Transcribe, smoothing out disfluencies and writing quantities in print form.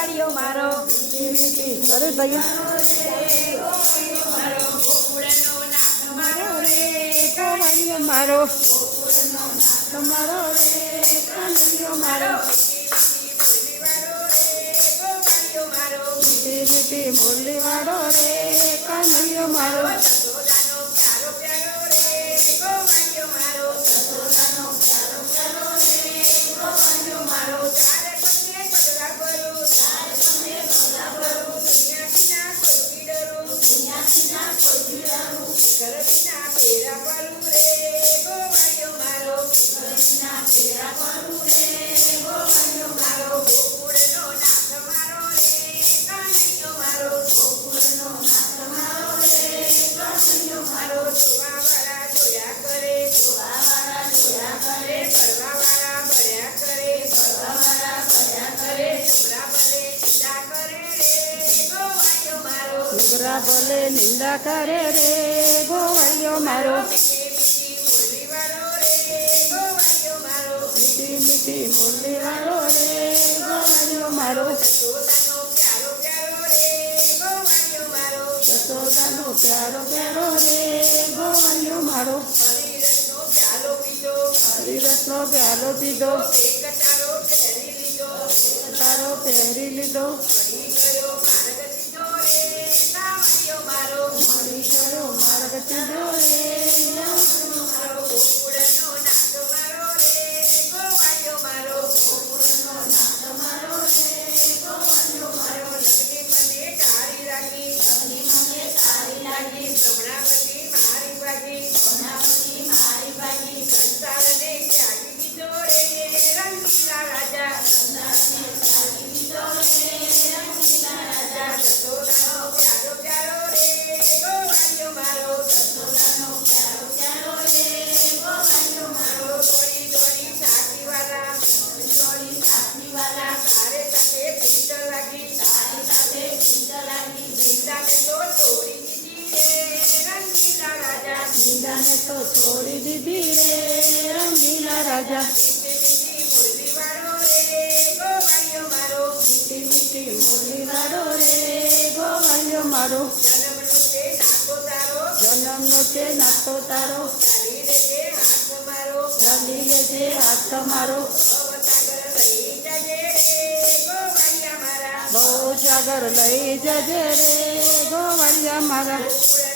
ગોવાળિયો મારો અરે દયા ગોવાળિયો મારો તમારો રે કાનૈયો મારો મીઠી મીઠી મુરલીવાળો રે કાનૈયો મારો નુગરા બોલે નિંદા કરે રે ગોવાળિયો મારો મીઠી મીઠી મુરલીવાળો રે ગોવાળિયો મારો યશોદાનો પ્યારો પ્યારો રે ગોવાળિયો મારો હરિરસનો પ્યાલો પીધો તારો પહેરી લીધો મળી ગયો માર્ગ તીજો રે નિંદાને તો છોડી દીધી રે રંગીલા રાજા મીઠી મીઠી મુરલીવાળો રે ગોવાળિયો મારો જન્મનો છે નાતો તારો ચાલી લેજે હાથ મારો બહુ જાગર લઈ જજે રે ગોવાળિયા મારા